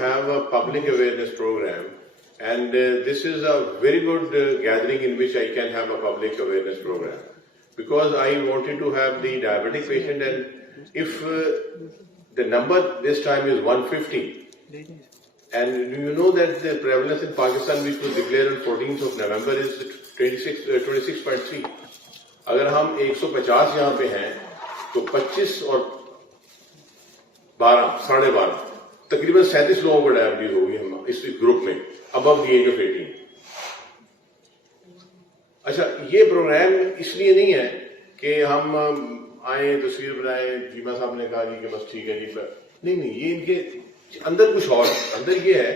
have a public awareness program, and this is a very good gathering in which I can have a public awareness program, because I wanted to have the diabetic patient, and if the number this time is 150, and you know that the prevalence in Pakistan, which was declared on 14th of November, is 26.3. اگر ہم 150 یہاں پہ ہیں تو 25 اور 12 12.5 تقریباً 37 لوگوں کو ڈائبٹیز ہوگی ہم اس گروپ میں ابو دی ایج آف 18. اچھا یہ پروگرام اس لیے نہیں ہے کہ ہم آئیں تصویر بنائیں، جیما صاحب نے کہا جی کہ بس ٹھیک ہے جی، نہیں، یہ ان کے اندر کچھ اور ہے. اندر یہ ہے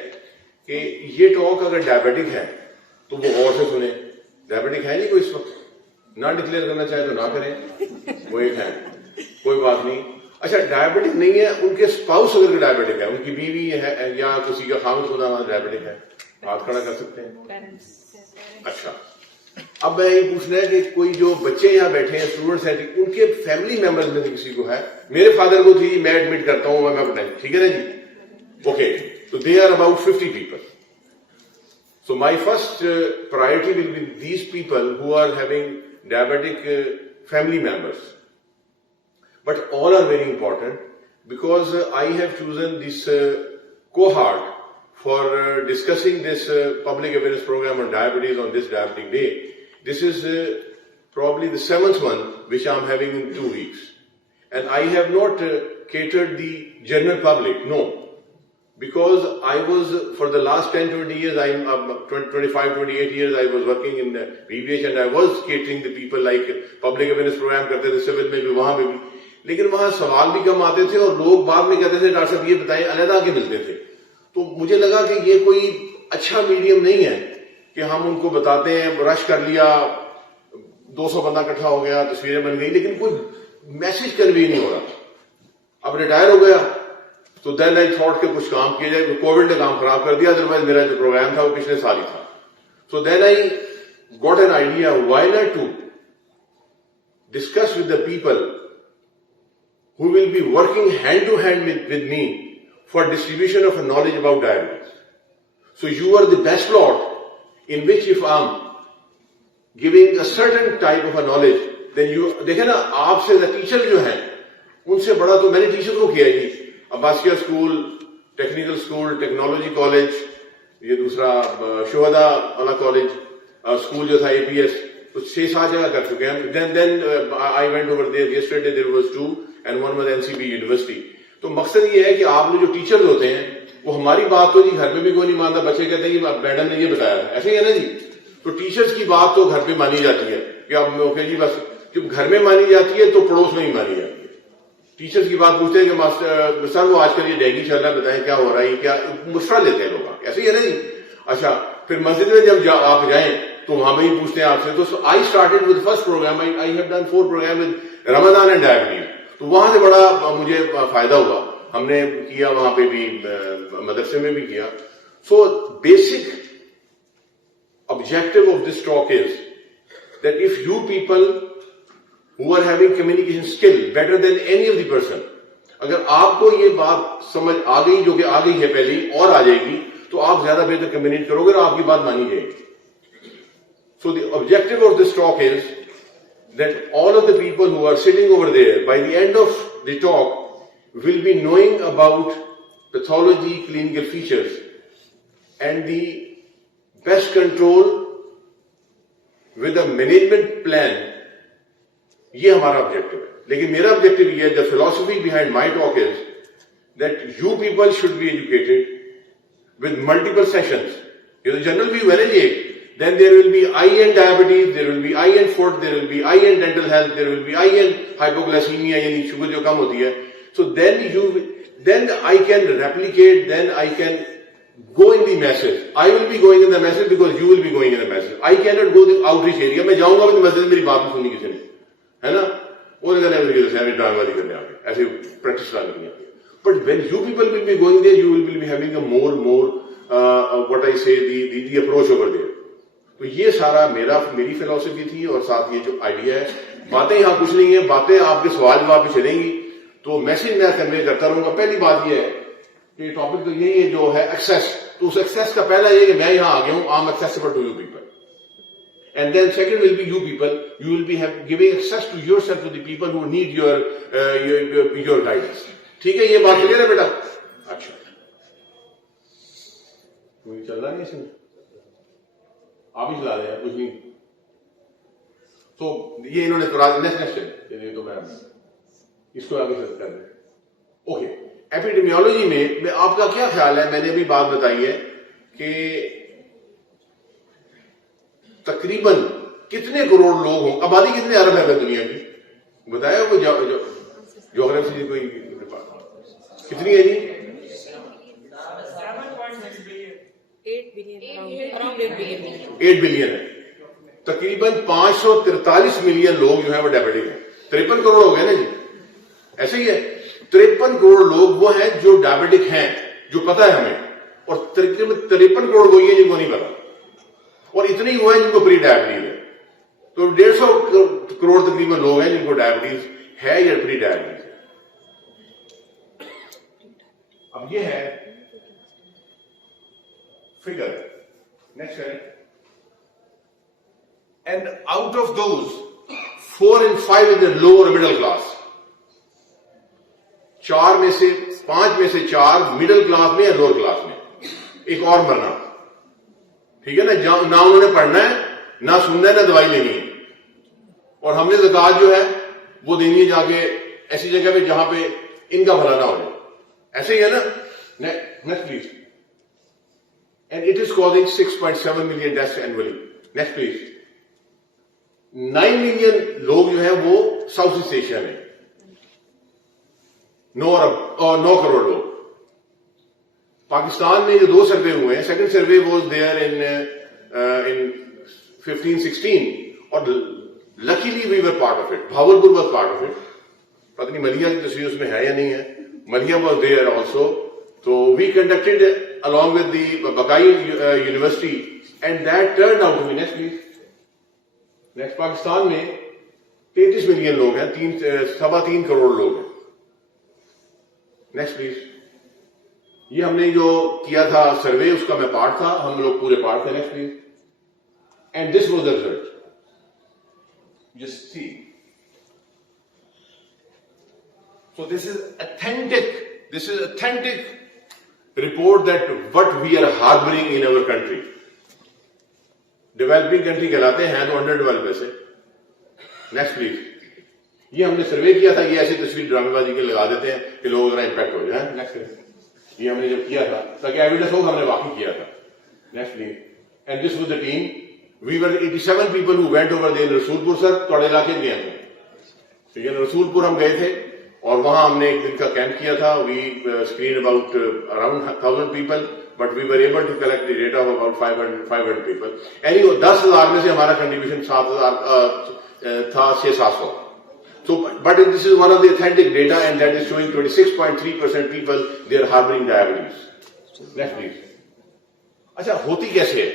کہ یہ ٹاک اگر ڈائبٹک ہے تو وہ غور سے سنیں. ڈائبٹک ہے نہیں کوئی اس وقت، نہ ڈکلیئر کرنا چاہے تو نہ کریں، وہ ایک ہے، کوئی بات نہیں. اچھا ڈائبٹک نہیں ہے، ان کے اسپاؤس اگر ڈائبٹک ہے، ان کی بیوی ہے یا کسی کا خاوند خدا ڈائبٹک ہے، ہاتھ کھڑا کر سکتے ہیں. اچھا اب میں یہ پوچھنا ہے کہ کوئی جو بچے یہاں بیٹھے ہیں اسٹوڈنٹس ہیں، ان کے فیملی ممبرز میں سے کسی کو ہے؟ میرے فادر کو تھی، میں ایڈمٹ کرتا ہوں، میں بتائیں ٹھیک ہے نا جی، okay. So they are about 50 people. So my first priority will be these people who are having diabetic family members. But all are very important, because I have chosen this cohort for discussing this public awareness program on diabetes on this diabetic day. This is probably the 7th one which I am having in 2 weeks. And I have not catered the general public, no. Because I was, for the last 10-20 years, I'm 25-28 years, I was working in VVH, and I was catering the people like public awareness program کرتے تھے civil میں بھی، وہاں پہ بھی. لیکن وہاں سوال بھی کم آتے تھے اور لوگ بعد میں کہتے تھے ڈاکٹر صاحب یہ بتائیں، علیحدہ کے ملتے تھے. تو مجھے لگا کہ یہ کوئی اچھا میڈیم نہیں ہے کہ ہم ان کو بتاتے ہیں، رش کر لیا، 200 بندہ اکٹھا ہو گیا، تصویریں بن گئی، لیکن کوئی میسج کنوے نہیں ہو رہا. اب ریٹائر ہو گیا تو دین آئی تھاٹ کہ کچھ کام کیا جائے. کووڈ نے کام خراب کر دیا، ادروائز میرا جو پروگرام تھا وہ پچھلے سال ہی تھا. So then I got an idea why not to discuss with the people who will be working hand to hand with me for distribution of knowledge about diabetes. So you are the best lot in which if I am giving a certain type of a knowledge, then you دیکھیں نا آپ سے teacher جو ہیں ان سے بڑا تو میں نے ٹیچر کو کیا جی. Abbasia school, technical school, technology college, یہ دوسرا شہدا والا کالج اسکول جو تھا APS، تو 6-7 جگہ کر چکے ہیں. then I went over there yesterday, there was 2 and 1 was NCB University. تو مقصد یہ ہے کہ آپ لوگ جو ٹیچر ہوتے ہیں وہ ہماری بات تو جی گھر میں بھی کوئی نہیں مانتا، بچے کہتے ہیں کہ میڈم نے یہ بتایا تھا، ایسے ہی ہے نا جی. تو ٹیچرز کی بات تو گھر پہ مانی جاتی ہے کہ اب اوکے جی بس، جب گھر میں مانی جاتی ہے تو پڑوس میں نہیں مانی جاتی ہے. ٹیچرز کی بات پوچھتے ہیں کہ ماسٹر سر وہ آج کل یہ ڈینگی چل رہا ہے، بتائیں کیا ہو رہا ہے، کیا مشورہ لیتے ہیں لوگ، ایسے ہی ہے نا جی. اچھا پھر مسجد میں جب آپ جائیں تو وہاں بھی پوچھتے ہیں آپ سے. تو I started with first program, I have done 4 program with Ramzan and diabetes. تو وہاں سے بڑا مجھے فائدہ ہوا، ہم نے کیا وہاں پہ بھی، مدرسے میں بھی کیا. So basic objective of this talk is that if you people who are having communication skill better than any of the person, اگر آپ کو یہ بات سمجھ آ گئی جو کہ آ گئی ہے پہلے اور آ جائے گی، تو آپ زیادہ بہتر کمیونیکیٹ کرو گے اور آپ کی بات مانی جائے گی. So the objective of this talk is that all of the people who are sitting over there, by the end of the talk, will be knowing about pathology, clinical features, and the best control with a management plan. یہ ہمارا objective ہے. لیکن میرا objective یہ ہے، the philosophy behind my talk is that you people should be educated with multiple sessions. یہ تو general view ہے نا جی. Then there will be eye and diabetes, there will be eye and foot, there will be eye and dental health, there will be eye and hypoglycemia, یعنی sugar جو کم ہوتی ہے. So then I can replicate, then I can go in the message. I will be going in the message because you will be going in the message. I cannot go to outreach area. میں جاؤں گا تو مسجد میری بات نہیں سنی کسی نے، ہے نا. وہ ڈرامہ بازی کرنے آگے، ایسے پریکٹس کرنے آگے. But when you people will be going there, you will be having a more what I say the approach over there. تو یہ سارا میری فلسفی تھی، اور ساتھ یہ جو آئیڈیا ہے. باتیں یہاں کچھ نہیں ہیں، باتیں آپ کے سوال جواب پہ چلیں گی، تو میسج میں کنوے کرتا رہوں گا. پہلی بات یہ ہے کہ ٹاپک تو یہی جو ہے ایکسیس. تو اس ایکسیس کا پہلا یہ کہ میں یہاں آ گیا ہوں, I am accessible to you people. And then second will be you people. You will be giving access to yourself to the people who need your guidance. ٹھیک ہے, یہ بات کلیئر ہے بیٹا؟ اچھا, کوئی چل رہا نہیں اس میں, آپ ہی چلا رہے ہیں, کچھ نہیں. تو یہ انہوں نے تو نیکسٹ تو میں اس کو آگے کر رہے ہیں. اوکے, ایپیڈیمیولوجی میں آپ کا کیا خیال ہے؟ میں نے ابھی بات بتائی ہے کہ تقریباً کتنے کروڑ لوگ ہوں, آبادی کتنے ارب ہے دنیا کی, بتایا کوئی جغرافی سے کوئی کتنی ہے جی؟ 8 بلین ہے. تقریباً 543 ملین لوگ جو ہیں وہ ڈائبیٹک ہیں. 53 کروڑ ہو گئے نا جی, ایسے ہی ہے. 53 کروڑ لوگ وہ ہیں جو ڈائبیٹک ہیں, جو پتا ہے ہمیں, اور تقریباً 53 کروڑ وہی ہیں جن کو نہیں پتا, اور اتنے ہی وہ ہیں جن کو پری ڈائبٹیز ہے. تو 150 کروڑ تقریباً لوگ ہیں جن کو ڈائبٹیز ہے یا پری ڈائبٹیز ہے. اب یہ ہے فگر, نیکسٹ کریں. And out of those 4 in 5 in the lower middle class. 5 میں سے 4 مڈل کلاس میں یا لوور کلاس میں. ایک اور مرنا, ٹھیک ہے نا, نہ انہوں نے پڑھنا ہے, نہ سننا ہے, نہ دوائی لینی ہے, اور ہم نے زکات جو ہے وہ دینی ہے جا کے ایسی جگہ پہ جہاں پہ ان کا بھلا نہ ہو جائے. ایسے ہی ہے نا. Next please. And it is causing 6.7 million deaths annually. Next please. 9 million لوگ جو ہیں وہ ساؤتھ ایسٹ ایشیا میں, 9 کروڑ لوگ. پاکستان میں جو 2 سروے ہوئے ہیں, second survey was there in 15-16, اور luckily we were part of it. Bahawalpur was part of it. پتہ نہیں ملیا کی تصویر اس میں ہے یا نہیں ہے. ملیا واز دیئر آلسو. تو وی conducted along with the Bakai University, and that turned out to be, next please. Next. Pakistan میں 33 ملین لوگ ہیں, 3.25 کروڑ لوگ ہیں. Next please. یہ ہم نے جو کیا تھا سروے, اس کا میں پارٹ تھا, ہم لوگ پورے پارٹ تھے. Next please. And this was the result. Just see. So this is authentic report that what we are harboring in our country. Developing country کہلاتے ہیں تو انڈر ڈیولپ ایسے. Next please. یہ ہم نے سروے کیا تھا, یہ ایسی تصویر ڈرامے بازی کے لگا دیتے ہیں کہ لوگ ذرا امپیکٹ ہو جائیں. نیکسٹ. یہ ہم نے جب کیا تھا تاکہ ایویڈنس ہو, ہم نے واقعی کیا تھا. Next please. And this was the team. We were 87 people who went over there. Rasulpur سر تھوڑے علاقے گئے ہیں, ٹھیک ہے. رسول پور ہم گئے تھے اور وہاں ہم نے ایک دن کا کیمپ کیا تھا. V screen about around 1000 people, but we were able to collect the data of about 500 people. Anyway, 10,000 میں سے ہمارا کنٹریبیوشن 7,000 تھا, 600-700. So, but this is one of the authentic data, and that is showing 26.3% people they are harboring diabetes. Next please. اچھا, ہوتی کیسے ہے؟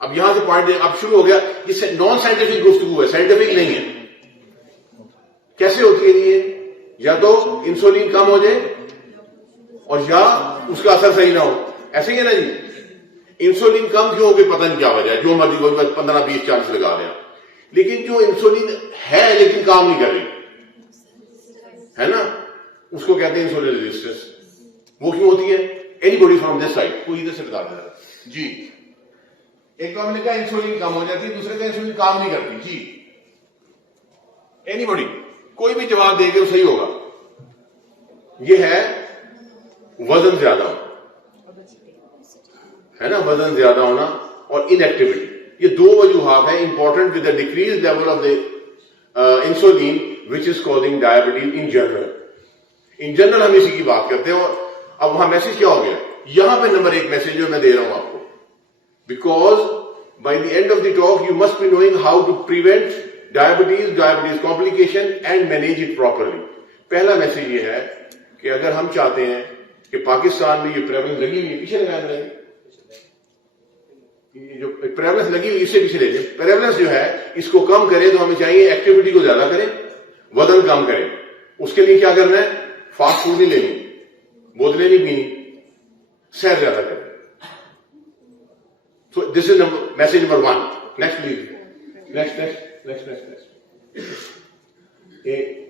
اب یہاں سے پوائنٹ اب شروع ہو گیا. یہ نان سائنٹیفک گفتگو ہے, سائنٹیفک نہیں ہے. کیسے ہوتی ہے یہ؟ یا تو انسولین کم ہو جائے اور یا اس کا اثر صحیح نہ ہو. ایسے ہی ہے نا جی. انسولین کم کیوں ہو گئی پتہ نہیں کیا وجہ ہے, جو مرضی کوئی 15, 20, 40 لگا رہے ہیں, لیکن جو انسولین ہے لیکن کام نہیں کر رہی ہے نا, اس کو کہتے ہیں انسولین ریزسٹنس. وہ کیوں ہوتی ہے؟ Any body from this side, کوئی ادھر سے بتا دے جی. ایک تو ہم نے کہا انسولین کم ہو جاتی ہے, دوسرے کا انسولین کام نہیں کرتی جی. اینی باڈی کوئی بھی جواب دے گے وہ صحیح ہوگا. یہ ہے وزن زیادہ ہونا, ہے نا, وزن زیادہ ہونا اور ان ایکٹیویٹی. یہ 2 وجوہات ہیں important with the decrease level of the insulin which is causing diabetes in general. In general ہم اسی کی بات کرتے ہیں. اور اب وہاں میسج کیا ہو گیا؟ یہاں پہ نمبر 1 میسج جو میں دے رہا ہوں آپ کو, because by the end of the talk you must be knowing how to prevent diabetes complication and manage it properly. پہلا میسج یہ ہے کہ اگر ہم چاہتے ہیں کہ پاکستان میں یہ پریولنس لگی ہوئی ہے, پیچھے لگانا رہے, جو پریولنس لگی ہوئی اس سے پیچھے لے جائیں. پریولنس جو ہے اس کو کم کرے تو ہمیں چاہیے ایکٹیویٹی کو زیادہ کریں, وزن کم کریں. اس کے لیے کیا کرنا ہے؟ فاسٹ فوڈ نہیں لینی, بوتلیں نہیں پینی, سیر زیادہ کریں. So this is message number 1. Next please. Next.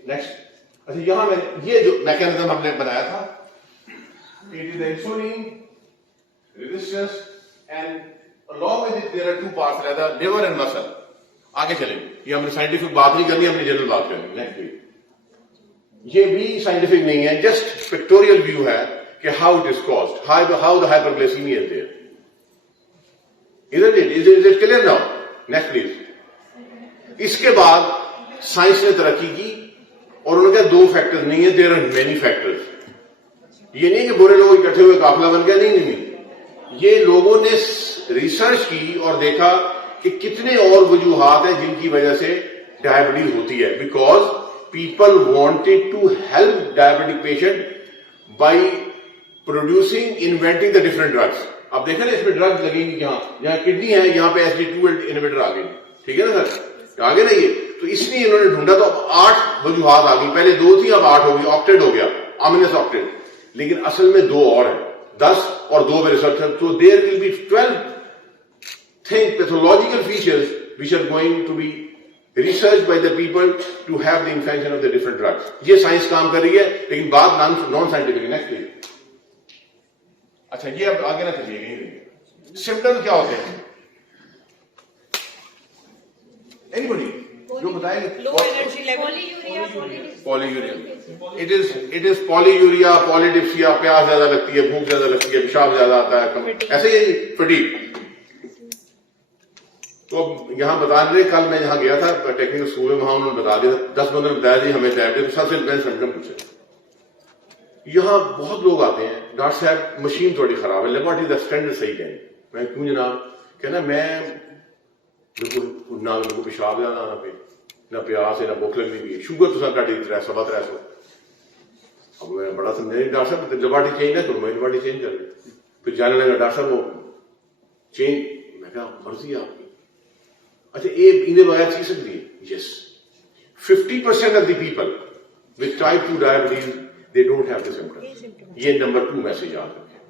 Next. اچھا یہاں میں یہ جو میکینزم ہم نے بنایا تھا, it is the insulin resistance and along with it there are 2 parts, liver and muscle. آگے چلیں, یہ ہم نے سائنٹیفک بات نہیں کرنی, ہم نے جنرل بات کرنی. Next please. یہ بھی سائنٹیفک نہیں ہے, جسٹ پکٹوریل ویو ہے کہ how it is caused, how the hyperglycemia is there. Isn't it? Is it clear now? Next please. اس کے بعد سائنس نے ترقی کی اور انہوں نے کہا 2 فیکٹر نہیں ہے, there are many factors. یہ نہیں کہ برے لوگ اکٹھے ہوئے قافلہ بن گیا, نہیں. یہ لوگوں نے ریسرچ کی اور دیکھا کہ کتنے اور وجوہات ہیں جن کی وجہ سے ڈائبٹیز ہوتی ہے. Because people wanted to help diabetic patient by producing, inventing the different drugs. اب دیکھیں نا اس میں ڈرگ لگیں گی, جہاں کڈنی ہے یہاں پہ SGLT2 انہیبیٹر آ گئی, ٹھیک ہے نا سر, آگے نا یہ. تو اس لیے انہوں نے ڈھونڈا تو 8 وجوہات آ گئی, پہلے 2 تھی اب 8 ہو گئی, آکٹیڈ ہو گیا, امینس آکٹیڈ. لیکن اصل میں 2 اور ہیں, 10 اور 2 میں ریسرچ ہے. تو دیر will be 12 think pathological features which are going to be researched by the people to have the invention of the different drugs. یہ سائنس کام کر رہی ہے, لیکن بات نان سائنٹیفک. Next please. اچھا یہ اب آگے نہ چلیے گا. سمٹمز کیا ہوتے ہیں, اینی بڈی جو بتائیں گے. Low energy level, polyuria, it is polyuria, polydipsia, پیاس زیادہ لگتی ہے, بھوک زیادہ لگتی ہے, پیشاب زیادہ آتا ہے, ایسے ہی فٹیگ. تو یہاں بتا رہے, کل میں یہاں گیا تھا ٹیکنیکل اسکول میں, وہاں انہوں نے بتا دیا 10 15 بتایا جی ہمیں ڈائبٹیز. سب سے پہلے سمپٹم پوچھے. یہاں بہت لوگ آتے ہیں, ڈاکٹر صاحب مشین تھوڑی خراب ہے, لیبارٹری کا اسٹینڈرڈ صحیح کہیں. میں کیوں جناب, کہنا میں بالکل نہ میرے کو پیشاب زیادہ آنا پہ, نہ پیاس ہے, نہ بھوک لگنی پی, شوگر تو سر کاٹی 300. اب میں بڑا سمجھا ڈاکٹر صاحب لیبارٹری چینج نہ کروں, میں لیبارٹری چینج کر لوں. پھر جانے لگا ڈاکٹر صاحب وہ چینج, میں کہا مرضی ہے آپ کی. اچھا یہ انہیں بغیر چیز سکتی ہے. یس, 50% of the people with type 2 diabetes they don't have the symptoms. یہ نمبر 2 میسج یاد رکھیں.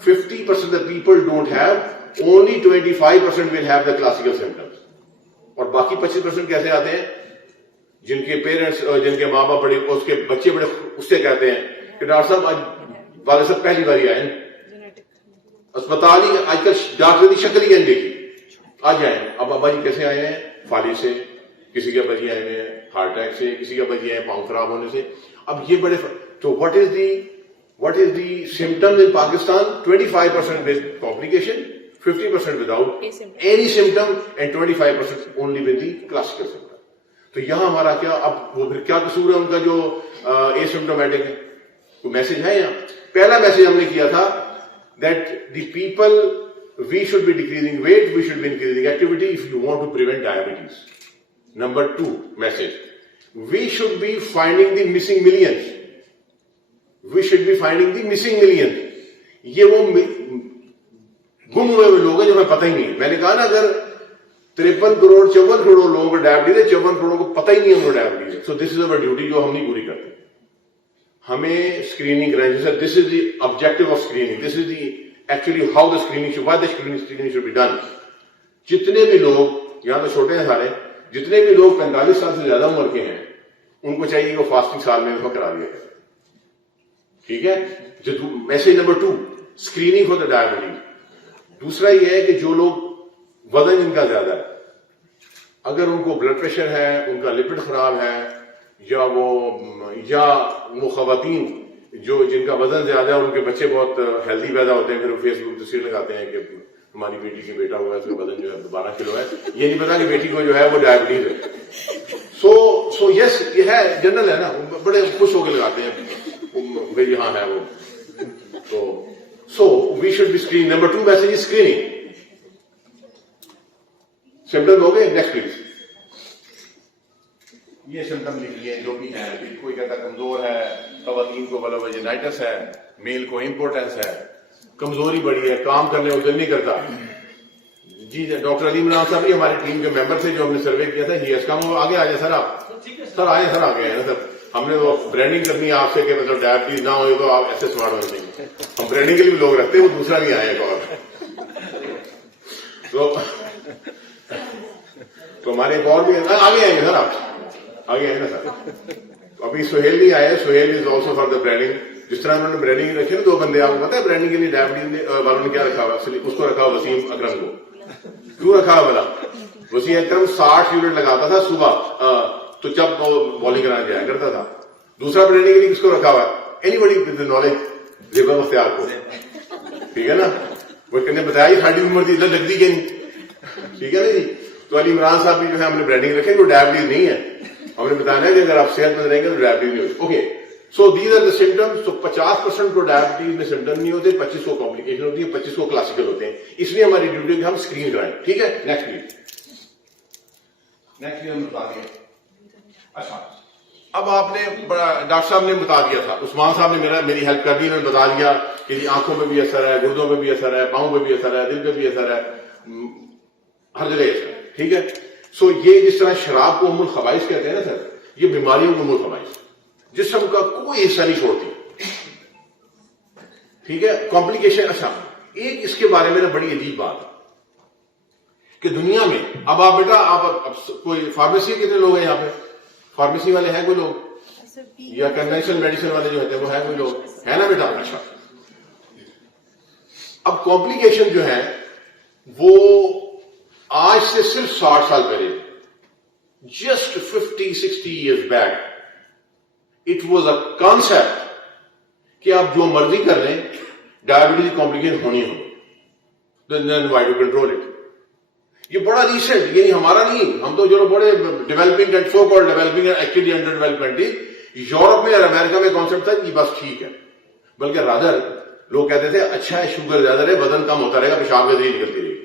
50% of people don't have, only 25% will have the classical symptoms. اور باقی 25% کیسے آتے ہیں, جن کے پیرنٹس, جن کے ماں باپ بڑے, اس کے بچے بڑے اس سے کہتے ہیں کہ ڈاکٹر صاحب آج والد صاحب پہلی بار ہی آئے, اسپتال ہی آج کل ڈاکٹر کی شکل ہی نہیں دیکھی, آج آئے. اب ابا جی کیسے آئے ہیں, فالج سے, کسی کے بچے آئے ہیں ہارٹ اٹیک سے, کسی کا بچے ہیں پاؤں خراب ہونے سے. اب یہ بڑے تو what is the symptoms in Pakistan? 25% with complication, 50% without any symptom, and 25% only with the classical symptom. تو یہاں ہمارا کیا, اب وہ پھر کیا قصور ہے ان کا جو asymptomatic ہے. تو میسج ہے یہاں, پہلا میسج ہم نے کیا تھا that the people, we should be decreasing weight, we should be increasing activity if you want to prevent diabetes. Number 2 message, we should be finding the missing millions. We should be finding the missing millions. یہ وہ گم ہوئے لوگ ہیں جو ہمیں پتہ ہی نہیں ہے. میں نے کہا نا اگر 53 کروڑ 54 کروڑ لوگوں کو ڈائبٹیز ہے, 54 کروڑ کو پتہ ہی نہیں ہے ان کو ڈائبٹیز ہے. سو دس از اوور ڈیوٹی جو ہم نہیں پوری کرتے. ہمیں اسکریننگ کرانی چاہیے. This is the objective of screening, this is the actually how the screening should, why the screening should be done. جتنے بھی لوگ یہاں تو چھوٹے ہیں سارے, جتنے بھی لوگ 45 سال سے زیادہ عمر کے ہیں ان کو چاہیے کہ وہ فاسٹنگ سال میں دفعہ کرا دیا جائے. ٹھیک ہے. Message number 2, screening for the diabetes. دوسرا یہ ہے کہ جو لوگ وزن جن کا زیادہ ہے, اگر ان کو بلڈ پریشر ہے, ان کا لپڈ خراب ہے, یا وہ خواتین جو جن کا وزن زیادہ ہے, ان کے بچے بہت ہیلدی پیدا ہوتے ہیں, پھر وہ فیس بک تصویر لگاتے ہیں کہ ہماری بیٹی کی بیٹا ہوا ہے, اس کا وزن جو ہے 12 کلو ہے. یہ نہیں پتا کہ بیٹی کو جو ہے وہ ڈائبٹیز ہے. سو یس, یہ ہے جنرل ہے نا, بڑے خوش ہو کے لگاتے ہیں یہاں ہے وہ. تو so we should be screen. Number 2 message is screening. Symptom ہو گئے. Next please. یہ سمپٹم لکھ لیے جو بھی ہیں. کوئی کہتا کمزور ہے, خواتین کو وجینائٹس ہے, میل کو امپورٹنس ہے, کمزوری بڑی ہے, کام کرنے کو دل نہیں کرتا. جی ڈاکٹر علی عمران صاحب بھی ہماری ٹیم کے ممبر تھے جو ہم نے سروے کیا تھا. ہی ایس کام آگے آ جائیں سر, آپ سر آئے, سر آگے ہیں سر. ہم نے وہ برانڈنگ کرنی ہے آپ سے کہ مطلب ڈائبٹیز نہ ہو تو آپ ایسے سمارٹ ہونے چاہیے. ہم برینڈنگ کے لیے بھی لوگ رکھتے ہیں, وہ دوسرا نہیں آیا ایک اور. تو ہمارے ایک اور بھی آگے آئیں گے سر, آپ آگے آئیں نا سر. ابھی سہیل نہیں آئے, Sohail is also for the branding. جس طرح انہوں نے برانڈنگ رکھی نا, 2 بندے آپ کو پتا ہے برانڈنگ کے لیے ڈائبٹیز والوں نے کیا رکھا ہوا, اس کو رکھا ہوا وسیم اکرم کو. کیوں رکھا ہوا بلا؟ وسیم اکرم 60 یونٹ لگاتا تھا صبح, تو جب وہ بالنگ کرانے جایا کرتا تھا. دوسرا برانڈنگ کے لیے کس کو رکھا ہوا ہے؟ اینی بڑی ود نالج, زیبا مختار کو. ٹھیک ہے نا, وہ کہنے بتایا ساری عمر کی ادھر لگتی کہ نہیں. ٹھیک ہے نا جی. تو علی عمران صاحب بھی جو ہے ہم نے برانڈنگ رکھے, وہ ڈائبٹیز نہیں ہے. ہم نے بتانا ہے کہ اگر آپ صحت مند رہیں گے تو ڈائبٹیز نہیں ہوگی. Okay, so these are the symptoms. تو 50% کو ڈائبٹیز میں سمٹم نہیں ہوتے, 25 کو کمپلیکیشن ہوتی ہے, 25 کو کلاسیکل ہوتے ہیں. اس لیے ہماری ڈیوٹی ہے کہ ہم اسکرین کرائیں. ٹھیک ہے, نیکسٹ پلیز. ہم بتا دیں. اچھا, اب آپ نے ڈاکٹر صاحب نے بتا دیا تھا, عثمان صاحب نے میری ہیلپ کر دی, انہوں نے بتا دیا کہ جی آنکھوں میں بھی اثر ہے, گردوں میں بھی اثر ہے, پاؤں میں بھی اثر ہے, دل پہ بھی اثر ہے, ہر جگہ اثر ہے. ٹھیک ہے. سو یہ جس طرح شراب کو ام الخبائث کہتے ہیں نا سر, یہ بیماریوں کو ام الخبائث, جسم کا کوئی حصہ نہیں چھوڑتی. ٹھیک ہے. کمپلیکیشن. اچھا, ایک اس کے بارے میں نا بڑی عجیب بات کہ دنیا میں اب آپ بیٹا آپ کوئی فارمیسی کتنے لوگ ہیں یہاں پہ؟ فارمیسی والے ہیں کوئی لوگ, یا کنوینشنل میڈیسن والے جو ہوتے ہیں وہ ہیں کوئی لوگ, ہے نا بیٹا؟ اچھا, اب کمپلیکیشن جو ہے وہ آج سے صرف 60 سال پہلے, just 50-60 years back, it was a concept کہ آپ جو مرضی کر لیں ڈائبٹیز کمپلیکیشن ہونی ہو, دین وائی ٹو کنٹرول اٹ. یہ بڑا ریسنٹ, یعنی ہمارا نہیں, ہم تو جو بڑے developing and so called developing actually under development. Europe میں اور امریکہ میں کانسیپٹ تھا کہ بس ٹھیک ہے, بلکہ رادر لوگ کہتے تھے اچھا ہے شوگر زیادہ رہے, وزن کم ہوتا رہے گا, پیشاب گندگی نکلتی رہے گی.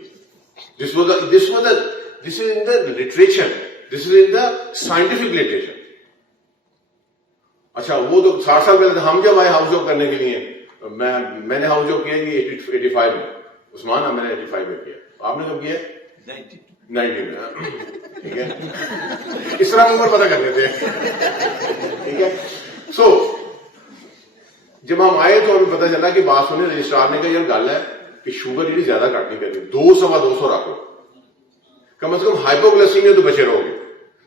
This is in the literature, this is in the scientific literature. اچھا, وہ تو 60 سال پہلے ہم جب آئے ہاؤس جاب کرنے کے لیے, میں نے ہاؤس جاب کیا 85 میں. عثمان میں نے 85 میں کیا, آپ نے کب کیا؟ 90 میں. ٹھیک ہے, اس طرح عمر پتہ کر لیتے ہیں. ٹھیک ہے. سو جب ہم آئے تو ہمیں پتہ چلا کہ بات سنے, رجسٹرار نے کہا یار گل ہے کہ شوگر جی زیادہ کٹ نہیں کرنی, 200 رکھو کم از کم. ہائپوگلائسیمیا تو بچے رہو گے.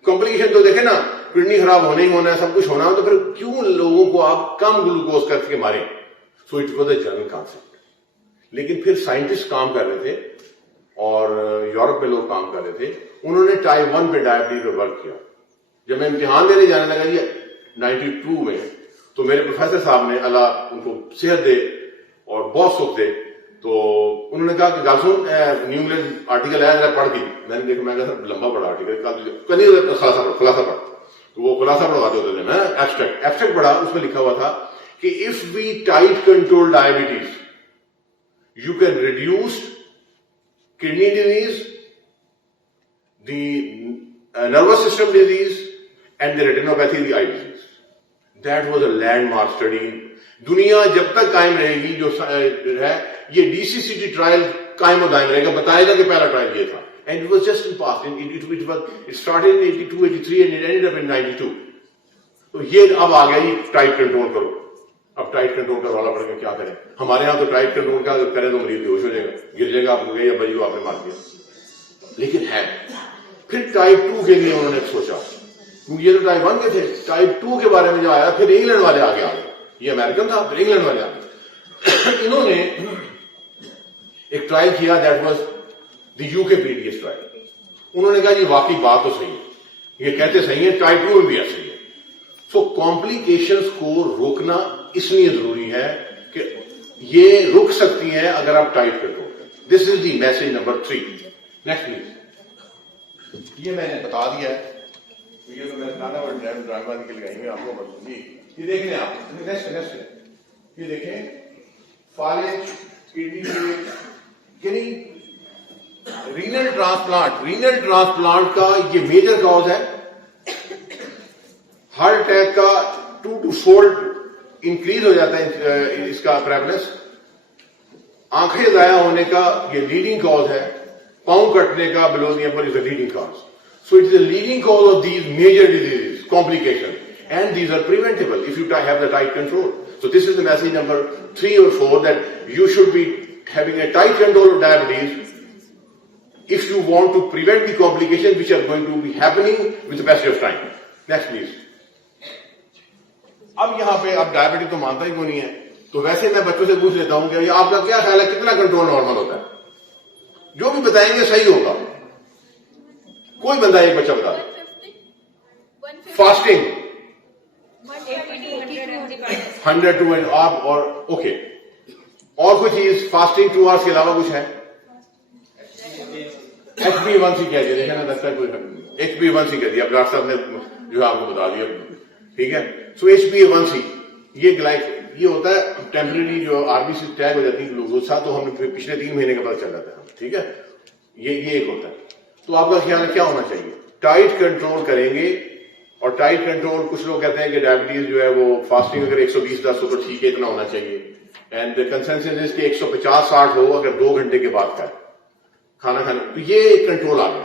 کمپلیکیشن تو دیکھیں نا, کڈنی خراب ہونا ہی ہونا ہے, سب کچھ ہونا ہے, تو پھر کیوں لوگوں کو آپ کم گلوکوز کر کے ماریں. So it was a general concept. لیکن پھر سائنٹسٹ کام کر رہے تھے اور یورپ میں لوگ کام کر رہے تھے, انہوں نے ٹائپ 1 پہ ڈائبٹیز پہ ورک کیا. جب میں امتحان دینے جانے لگا جی 92 میں, تو میرے پروفیسر صاحب نے, اللہ ان کو صحت دے اور بہت سکھ دے, تو انہوں نے کہا کہ گاسون نیو انگلینڈ آرٹیکل ہے ذرا پڑھ دی. میں نے دیکھا, میں کہا سر لمبا پڑھا آرٹیکل, خلاصہ پڑھ. تو وہ خلاصہ پڑھواتے ہوتے تھے نا, ایبسٹریکٹ پڑھا. اس میں لکھا ہوا تھا کہ if we tight control diabetes you can reduce kidney disease, the nervous system disease and the retinopathy, the eye disease. That was a landmark study. دنیا جب تک قائم رہے گی جو ہے یہ DCCT ٹرائل قائم و دائم رہے گا, بتائے گا کہ پہلا ٹرائل یہ تھا. And it was just in past. It started in 82, 83 and it ended up in 92. تو یہ اب آ گیا, یہ ٹائٹ کنٹرول کرو. اب ٹائٹ کنٹرول کا والا پڑے گا, کیا کریں. ہمارے ہاں تو ٹائٹ کنٹرول کا کریں تو مریض بے ہوش ہو جائے گا, گر جائے گا, آپ کو یا بھائی آپ نے مار دیا. لیکن ہے پھر ٹائپ 2 کے لیے انہوں نے سوچا, کیونکہ یہ تو ٹائپ 1 کے تھے. ٹائپ 2 کے بارے میں جو آیا, پھر انگلینڈ والے آگے آ گئے. یہ امریکن تھا, پھر انگلینڈ والے آ گئے. انہوں نے ایک ٹرائل کیا, that was the UK previous trial. انہوں نے کہا یہ واقعی بات تو صحیح ہے, یہ کہتے صحیح ہے, ٹائپ 2 میں بھی ایسا ہی ہے. سو کمپلیکیشنز کو روکنا اس لیے ضروری ہے کہ یہ رک سکتی ہیں اگر آپ ٹائٹ کنٹرول کریں. This is the message number 3. Next please. یہ میں نے بتا دیا ہے, یہ تو میں ڈرائیو کے لیے گئی آپ کو. یہ دیکھ لیں آپ, نیکسٹ یہ دیکھیں, فالج کڈنی یعنی رینل ٹرانسپلانٹ کا یہ میجر کاز ہے. ہارٹ اٹیک کا 2 to 4 انکریز ہو جاتا ہے اس کا پریولنس. آنکھیں ضائع ہونے کا یہ لیڈنگ کاز ہے. پاؤں کٹنے کا below the ample is a leading cause. So it is a leading cause of these major disease, complication. And these are preventable if you have the tight control. So this is the message number 3 or 4, that you should be having a tight control of diabetes if you want to prevent the complications which are going to be happening with the passage of time. Next please. اب یہاں پہ اب diabetic تو مانتا ہی کوئی نہیں ہے, تو ویسے میں بچوں سے پوچھ لیتا ہوں کہ آپ کا کیا خیال ہے کتنا کنٹرول نارمل ہوتا ہے؟ جو بھی بتائیں گے صحیح ہوگا. کوئی بندہ ایک بچہ بتا دے. فاسٹنگ 100 to 100 آپ اور اوکے, اور کوئی چیز فاسٹنگ 2 hours کے علاوہ کچھ ہے؟ HbA1c کہہ دیا, دیکھیں نا لگتا ہے کوئی HbA1c کہہ دیا, اب ڈاکٹر صاحب نے جو ہے آپ کو بتا دیا. ٹھیک ہے, سو HbA1c یہ ہوتا ہے ٹیمپریری جو RBC ٹیگ ہو جاتی ہے گلوکوز ساتھ, تو ہم نے پچھلے 3 مہینے کے بعد چل جاتا ہے. ٹھیک ہے, یہ ایک ہوتا ہے. تو آپ کا خیال کیا ہونا چاہیے؟ ٹائٹ کنٹرول کریں گے. اور ٹائٹ کنٹرول, کچھ لوگ کہتے ہیں کہ ڈائبٹیز جو ہے وہ فاسٹنگ اگر 120-10 ہو تو ٹھیک ہے, اتنا ہونا چاہیے. اینڈ کنسنسس از کہ 150-60 ہو اگر 2 گھنٹے کے بعد کھائے کھانا کھانے, تو یہ ایک کنٹرول آ گیا.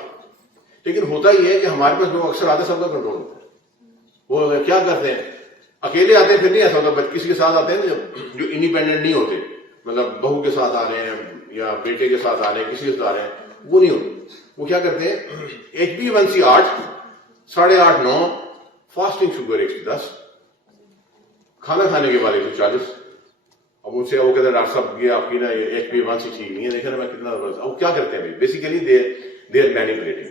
لیکن ہوتا یہ ہے کہ ہمارے پاس لوگ اکثر آتے سب کا کنٹرول ہوتا ہے. وہ کیا کرتے ہیں, اکیلے آتے ہیں پھر نہیں ایسا ہوتا, کسی کے ساتھ آتے ہیں جو انڈیپینڈنٹ نہیں ہوتے, مطلب بہو کے ساتھ آ رہے ہیں یا بیٹے کے ساتھ آ رہے ہیں, کسی کے ساتھ آ رہے ہیں, وہ نہیں ہوتے. وہ کیا کرتے ہیں, HbA1c 8, 8.5, 9, فاسٹنگ شوگر 110, کھانا کھانے کے بعد 140. اب ان سے وہ کہتے ہیں ڈاکٹر صاحب یہ آپ کی نا HbA1c ٹھیک نہیں ہے, دیکھیں نا میں کتنا زبردست. اب کیا کرتے ہیں بھائی, بیسیکلی دے آر مینیپولیٹنگ.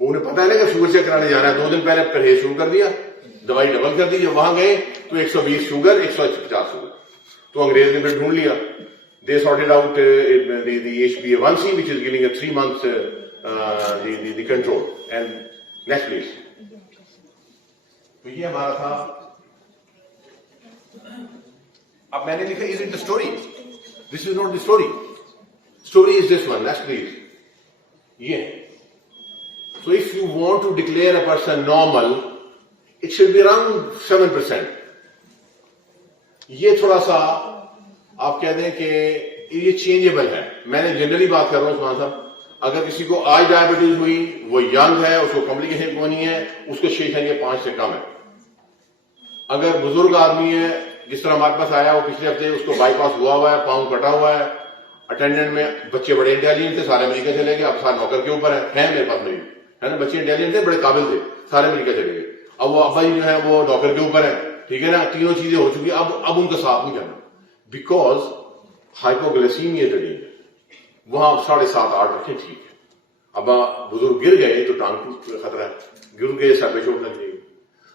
انہیں پتا ہے نا کہ شوگر چیک کرانے جانا ہے, 2 دن پہلے پرہیز شروع کر دیا, دوائی ڈبل کر دی, جب وہاں گئے تو 120 شوگر, 150 شوگر. تو انگریز نے پھر ڈھونڈ لیا, they sorted out the HbA1c which is giving a 3 months the control. And next please. تو یہ ہمارا تھا. اب میں نے لکھا is it the story? This is not the story. Story is this one. Next please. یہ. So if you want to declare a person normal, it should be around 7%. یہ تھوڑا سا آپ کہہ دیں کہ یہ چینجیبل ہے. میں نے جنرلی بات کر رہا ہوں عثمان صاحب, اگر کسی کو آج ڈائبٹیز ہوئی, وہ ینگ ہے, اس کو کمپلیکیشن کو نہیں ہے, اس کو 6.5 سے کم ہے. اگر بزرگ آدمی ہے, جس طرح ہمارے پاس آیا, وہ پچھلے ہفتے اس کو بائی پاس ہوا ہے, پاؤں کٹا ہوا ہے, اٹینڈنٹ میں بچے بڑے انٹیلیجنٹ تھے, سارے امریکہ چلے گئے. اب سارے نوکر کے اوپر ہے میرے پاس مریض ہے نا, بچے انٹیلیجنٹ تھے, بڑے قابل تھے, سارے امریکہ چلے گئے. اب وہ ابا جو ہے وہ نوکر کے اوپر ہے. ٹھیک ہے نا, تینوں چیزیں ہو چکی. اب ان کا ساتھ نہیں کرنا, بیکاز ہائپوگلیسیمیا جڑی ہے, وہاں 7.5-8 رکھیں, ٹھیک ہے. اب بزرگ گر گئے تو ٹانگ ٹوٹ کا خطرہ ہے, گر گئے سر پہ چوٹ لگ جائے گی.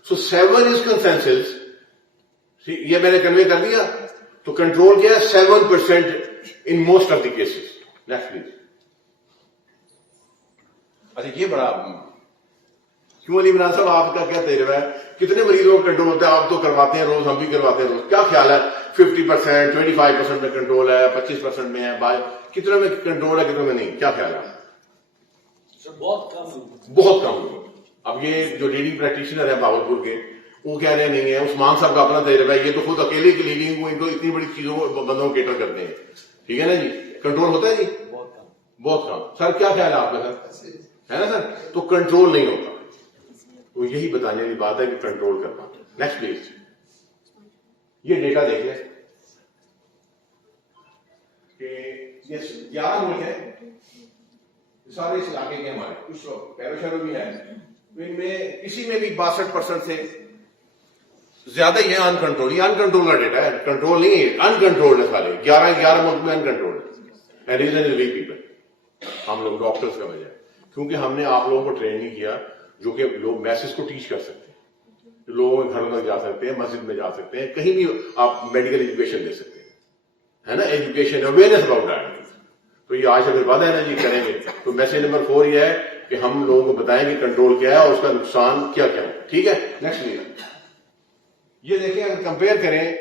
سو 7 از کنسنسس. یہ میں نے کنوے کر دیا. تو کنٹرول کیا ہے 7% in most of the cases. Next please. اچھا یہ بڑا کیوں علی عمران صاحب آپ کا کیا تجربہ ہے, کتنے مریضوں کا کنٹرول ہوتا ہے؟ آپ تو کرواتے ہیں روز, ہم بھی کرواتے ہیں روز. کیا خیال ہے 50%, 25% میں کنٹرول ہے, 25% میں ہے, کتنے میں کنٹرول ہے, کتنے میں نہیں, کیا خیال ہے؟ بہت کم, بہت کم. اب یہ جو لیڈنگ پریکٹیشنر ہے باولپور کے, وہ کہہ رہے نہیں ہے. عثمان صاحب کا اپنا تجربہ ہے, یہ تو خود اکیلے کی لیڈنگ کو ان کو اتنی بڑی چیزوں بندوں کو کیٹر کرتے ہیں. ٹھیک ہے نا جی, کنٹرول ہوتا ہے جی بہت کم. سر کیا خیال ہے آپ کا سر, ہے نا سر؟ تو کنٹرول نہیں ہوتا. تو یہی بتانے کی بات ہے کہ کنٹرول کرنا. Next please. یہ ڈیٹا دیکھ لیں کہ یہ 11 ملک ہیں, سارے اس علاقے کے ہمارے, کچھ لوگ پیرو شہروں بھی ہیں, ان میں کسی میں بھی 62% سے زیادہ ہی ہے ان کنٹرول. یہ ان کنٹرول کا ڈیٹا ہے, کنٹرول نہیں ہے, ان کنٹرول ہے سارے. 11 ملک میں ان کنٹرول ہے. ریزن از وی پیپل, ہم لوگ ڈاکٹرز کا وجہ ہے, کیونکہ ہم نے آپ لوگوں کو ٹرین نہیں کیا جو کہ لوگ میسج کو ٹیچ کر سکتے ہیں, لوگوں کے گھروں تک جا سکتے ہیں, مسجد میں جا سکتے ہیں, کہیں بھی آپ میڈیکل ایجوکیشن دے سکتے ہیں, ہے نا, ایجوکیشن اویئرنیس اباؤٹ ڈائبٹیز. تو یہ آج اگر وعدہ ہے نا جی کریں گے. تو میسج نمبر 4 یہ ہے کہ ہم لوگوں کو بتائیں کہ کنٹرول کیا ہے اور اس کا نقصان کیا کیا ہے. ٹھیک ہے, نیکسٹ پلیز. یہ دیکھیں اگر کمپیئر کریں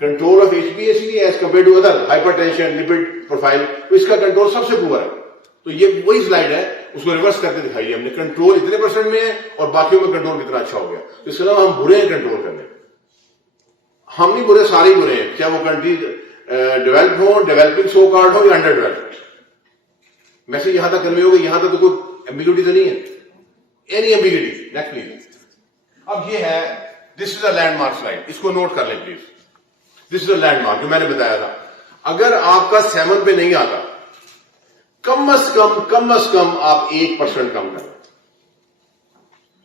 control of HbA1c as compare to other hypertension lipid profile, تو اس کا کنٹرول سب سے پور ہے. تو یہ وہی سلائڈ ہے, اس کو ریورس کر کے دکھائیے ہم نے. کنٹرول اتنے % میں ہے اور باقیوں میں کنٹرول کتنا اچھا ہو گیا. تو اس کے علاوہ ہم برے ہیں کنٹرول کرنے, ہم نہیں برے, سارے ہی برے ہیں, چاہے وہ کنٹریز ڈیولپ ہو, ڈیولپنگ سو کارڈ ہو یا انڈر ڈیولپڈ. میسج یہاں تک کنوے ہوگا, یہاں تک تو کوئی ایمبیگوٹی تو نہیں ہے, اینی ایمبیگوٹی. Next please. اب یہ ہے, this is a landmark slide, اس کو نوٹ کر لیں please. This is a landmark جو میں نے بتایا تھا. اگر آپ کا 7 پہ نہیں آتا, کم از کم آپ 1% کم کریں.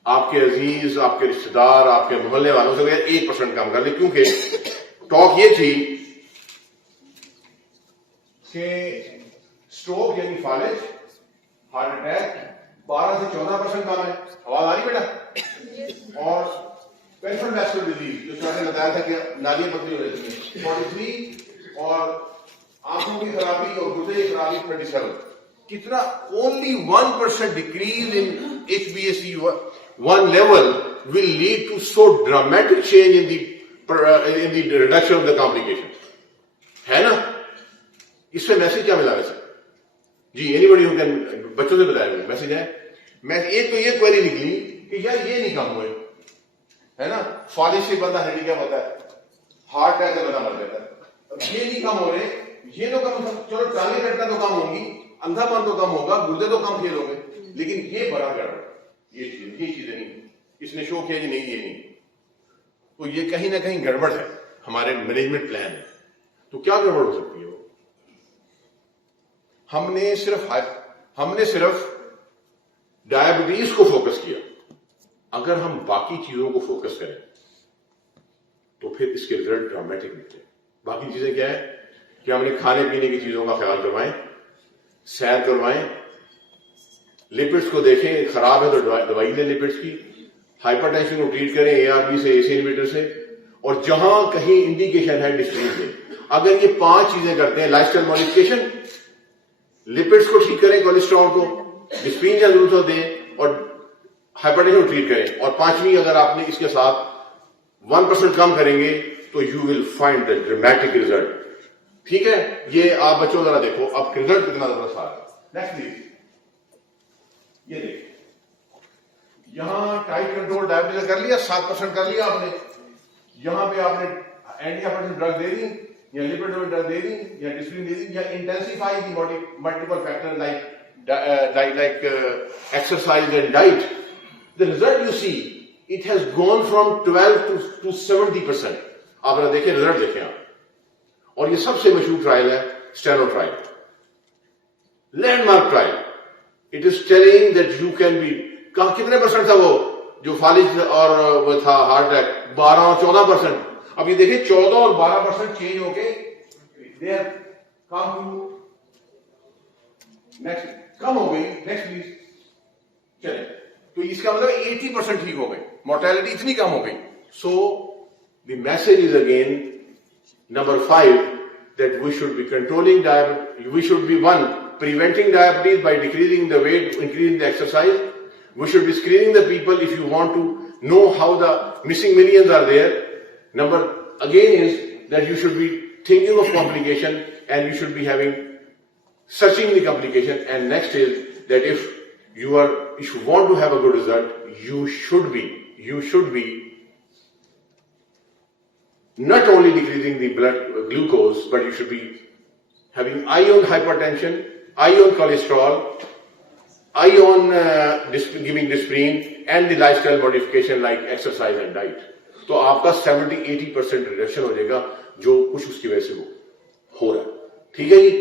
آپ کے عزیز, آپ کے رشتے دار, آپ کے محلے والوں سے 1% کم کر لیں, کیونکہ ٹاک یہ تھی کہ اسٹروک یعنی فالج, ہارٹ اٹیک 12 سے 14% کم ہے. آواز آ رہی بیٹا؟ اور پیرفرل ویسکولر ڈیزیز جو میں نے بتایا تھا کہ نالیاں پتلی ہو جاتی ہیں 43, اور آنکھوں کی خرابی اور گردے کی خرابی 27. کتنا, only 1% decrease in HbA1c level will lead to so dramatic change in the reduction of the complications. ہے نا؟ اس سے میسج کیا ملا ویسے؟ جی anybody who can, بچوں سے بتایا گا میسج ہے. ایک تو یہ کوئری نکلی کہ یار یہ نہیں کم ہوئے, ہے نا, فالج سے بندہ ہینڈیکیپ ہوتا ہے, ہارٹ اٹیک سے بندہ مر جاتا ہے. اب یہ نہیں کم ہو رہے, یہ تو کم, چلو ٹانگیں کٹنا تو کم ہوگی, اندھا پن تو کم ہوگا, گردے تو کم فیل ہو گئے, لیکن یہ بڑا گڑبڑ, یہ چیزیں نہیں. اس نے شو کیا جی نہیں یہ نہیں, تو یہ کہیں نہ کہیں گڑبڑ ہے ہمارے مینجمنٹ پلان میں. تو کیا گڑبڑ ہو سکتی ہے وہ؟ ہم نے صرف ڈائبٹیز کو فوکس کیا. اگر ہم باقی چیزوں کو فوکس کریں تو پھر اس کے ریزلٹ ڈرامیٹک نکلے. باقی چیزیں کیا ہے کہ ہم نے کھانے پینے کی چیزوں کا خیال کروائیں, سیر کروائیں, لپڈس کو دیکھیں, خراب ہے تو دوائی لیں لپڈس کی, ہائپر ٹینشن کو ٹریٹ کریں ARB سے, AC انہیبیٹر سے, اور جہاں کہیں انڈیکیشن ہے ڈسپلین دیں. اگر یہ 5 چیزیں کرتے ہیں, لائف اسٹائل ماڈیفکیشن, لپڈس کو ٹھیک کریں, کولیسٹرول کو, ڈسپلین یا ضرورت ہو دیں, اور ہائپر ٹینشن کو ٹریٹ کریں, اور 5ویں اگر آپ نے اس کے ساتھ 1% کم کریں گے تو you will find the dramatic result. ٹھیک ہے, یہ آپ بچوں ذرا دیکھو اب ریزلٹ کتنا زبردست آ رہا ہے. Next please. یہ دیکھیں یہاں ٹائٹ کنٹرول ڈائبٹیز کر لیا, 7% کر لیا آپ نے. یہاں پہ آپ نے اینٹی ہائپرٹینسن ڈرگ دے دی, یا لپڈ ڈرگ دے دی, یا ڈسپلین دے دی, یا intensify the multiple factor like exercise and diet. The result you see, it has gone from 12 to 70%. آپ ذرا دیکھیں ریزلٹ دیکھیں آپ. اور یہ سب سے مشہور ٹرائل ہے Steno trial, landmark trial. It is telling that you can be. کہاں کتنے پرسنٹ تھا وہ جو فالج اور وہ تھا ہارٹ اٹیک؟ 12 اور 14%. اب یہ دیکھیں 14 اور 12% چینج ہو کے they are come to next کم ہو گئی. Next please. چلیں, تو اس کا مطلب 80% ٹھیک ہو گئی, مورٹیلٹی اتنی کم ہو گئی. So the message is again number 5 that we should be controlling diabetes. We should be preventing diabetes by decreasing the weight, increasing the exercise. We should be screening the people if you want to know how the missing millions are there. Number again is that you should be thinking of complication, and you should be searching the complication. And next is that if you want to have a good result, you should be not only decreasing the blood glucose, but you should be having eye on hypertension, eye on cholesterol, eye on giving Disprin, and the lifestyle modification like exercise and diet. تو آپ کا 70-80% reduction ہو جائے گا جو کچھ اس کی وجہ سے ہو رہا ہے. ٹھیک ہے جی,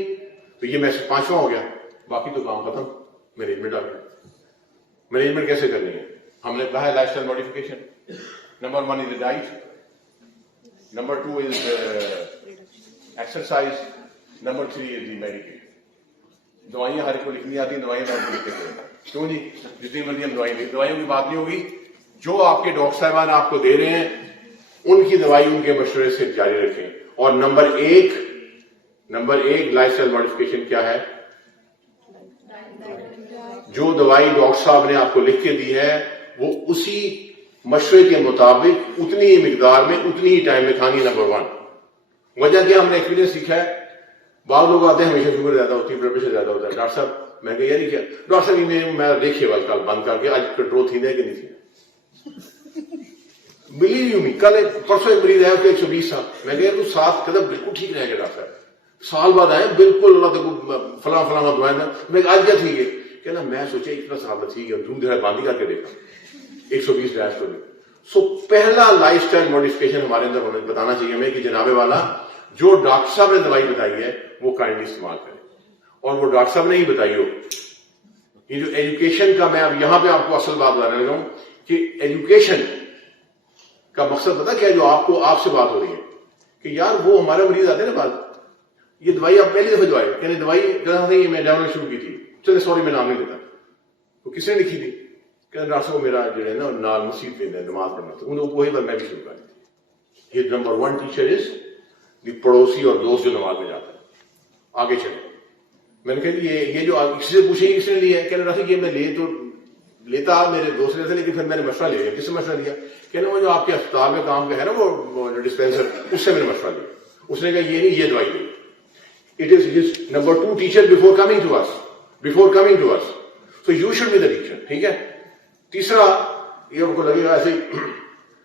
تو یہ میسج 5واں ہو گیا. باقی تو کام ختم, مینجمنٹ آ گیا. مینجمنٹ کیسے کرنی ہے؟ ہم نے کہا ہے life style modification. Number 1 is diet, number 2 is exercise, number 3 is the medication. دوائیاں ہر کو لکھنی آتی ہیں, دوائیاں آپ کو لکھ کے دیں. کیوں جی, جتنی مرضی ہم دوائیوں کی بات نہیں ہوگی. جو آپ کے ڈاکٹر صاحبان آپ کو دے رہے ہیں ان کی دوائی ان کے مشورے سے جاری رکھیں. اور نمبر ایک لائف اسٹائل ماڈیفکیشن کیا ہے؟ جو دوائی ڈاکٹر صاحب نے آپ کو لکھ کے دی ہے وہ اسی مشورے کے مطابق اتنی ہی مقدار میں اتنی ہی ٹائم میں کھانی. نمبر 1 وجہ کیا ہم نے ایکسپیرینس سیکھا ہے. بعض لوگ آتے ہیں ہمیشہ شوگر زیادہ ہوتی ہے, بلڈ پریشر زیادہ ہوتا ہے. ڈاکٹر صاحب میں کہا یار کیا ڈاکٹر صاحب میں دیکھیے والا کل بند کر کے آج کنٹرول تھی نہیں کہ نہیں تھی. بلیو یو می, کل پرسوں ایک مریض آیا اس کا 120 تھا. میں کہا تو 7 قدم بالکل ٹھیک رہے گا ڈاکٹر صاحب. سال بعد آئے بالکل اللہ تک فلاں دعائیں. میں آج کیا ٹھیک ہے کہنا, میں سوچا اتنا سال ٹھیک ہے, دھوم دھڑا باندھی کر کے دیکھا 120 ڈیش کو بھی. سو پہلا لائف اسٹائل موڈیفکیشن ہمارے اندر ہونے بتانا چاہیے ہمیں کہ جناب والا جو ڈاکٹر صاحب نے دوائی بتائی ہے وہ کائنڈلی استعمال کریں, اور وہ ڈاکٹر صاحب نے ہی بتائی ہو. یہ جو ایجوکیشن کا میں اب یہاں پہ آپ کو اصل بات بتانے لگا ہوں کہ ایجوکیشن کا مقصد پتا کیا ہے, جو آپ سے بات ہو رہی ہے کہ یار وہ ہمارے مریض آتے ہیں نا بات, یہ دوائی آپ پہلی دفعہ دوائی کہنے دوائی میں ڈاؤن شروع کی تھی, چلے سوری میں نام نہیں دیتا, وہ کس نے لکھی تھی, کہ ڈاکٹر صاحب میرا جو ہے نا نال مسیح پہ نماز پڑھنا تھا, وہی پر میں بھی شروع کر دی. یہ نمبر 1 ٹیچر از دی پڑوسی اور دوست جو نماز میں جاتا ہے. آگے چلے, میں نے کہا یہ جو کسی سے پوچھیں کس نے لیا ہے, کہنے ڈاکٹر صاحب یہ میں لے تو لیتا میرے دوست نے تھا, لیکن پھر میں نے مشورہ لیا. کس سے مشورہ لیا, کہنے وہ جو آپ کے اسپتال میں کام کا ہے نا وہ ڈسپینسر, اس سے میں نے مشورہ لیا. اس نے کہا یہ نہیں, یہ دوائی لے. It is his number 2 teacher before coming to us. So you should be the teacher. ٹھیک ہے. تیسرا, یہ آپ کو لگے گا ایسے ہی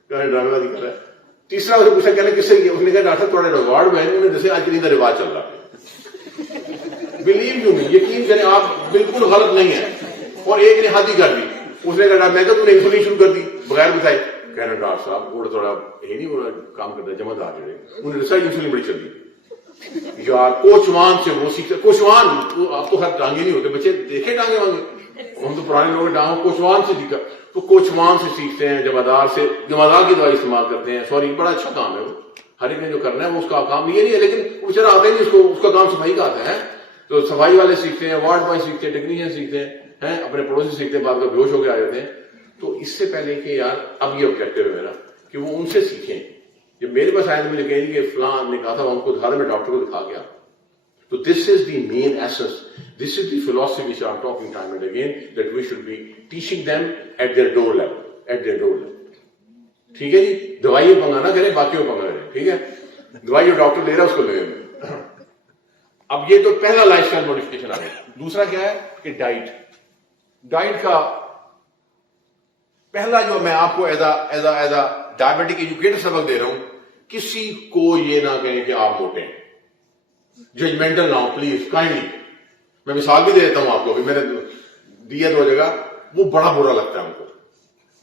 ڈرامے بازی کر رہا ہے. تیسرا اسے پوچھا کہنا کس سے کیا, اس نے کہا ڈاکٹر تھوڑے ریوارڈ میں انہیں جیسے آج کل رواج چل رہا ہے. بلیو یو می, یقین کریں آپ بالکل غلط نہیں ہیں. اور ایک نے حد ہی کر دی, اس نے کہا میں تو نے انسولین شروع کر دی بغیر بتائے. کہنا ڈاکٹر صاحب وہ تھوڑا یہ نہیں وہ کام کرتا جمع دار جو ہے, انہوں نے ریسرچ انسولین بڑی چل دی. یار کوچوان سے وہ سیکھتے, کوچوان آپ تو ہر ٹانگے نہیں ہوتے, بچے دیکھے ٹانگے وانگے, ہم تو پرانے لوگ ٹانگوں کوچوان سے سیکھا, تو کوچوان سے سیکھتے ہیں, جمعدار سے, جمعدار کی دوائی استعمال کرتے ہیں. سوری بڑا اچھا کام ہے وہ, ہر ایک نے جو کرنا ہے وہ اس کا کام یہ نہیں ہے, لیکن وہ بیچارہ آتا ہی نہیں, اس کا کام صفائی کا آتا ہے. تو صفائی والے سیکھتے ہیں, وارڈ بوائے سیکھتے ہیں, ٹیکنیشین سیکھتے ہیں, اپنے پڑوسی سیکھتے ہیں, بعد کا بیہوش ہو کے آ جاتے ہیں. تو اس سے پہلے کہ یار اب یہ آبجیکٹو ہے میرا کہ وہ ان سے سیکھیں. جب میرے پاس آئے تو مجھے کہیں کہ فلاں نے کہا تھا ان کو دکھا دے, میں ڈاکٹر کو دکھا گیا. So this is the main essence. This is the philosophy which I'm talking time and again, that we should be teaching them at their door level. ٹھیک ہے جی, دوائی پنگا نہ کریں, باقیوں پنگا کریں. ٹھیک ہے, دوائی جو ڈاکٹر لے رہا ہے اس کو لے لیں. اب یہ تو پہلا لائف اسٹائل موڈیفکیشن آ گیا. دوسرا کیا ہے کہ ڈائٹ کا پہلا جو میں آپ کو ایز اے ڈائبٹک ایجوکیٹر سبق دے رہا ہوں, کسی کو یہ نہ کہیں کہ آپ موٹے ہیں. ججمنٹل نہ ہو پلیز, کائنڈلی. میں مثال بھی دے دیتا ہوں آپ کو, میں نے دیا 2 جگہ, وہ بڑا برا لگتا ہے ہم کو.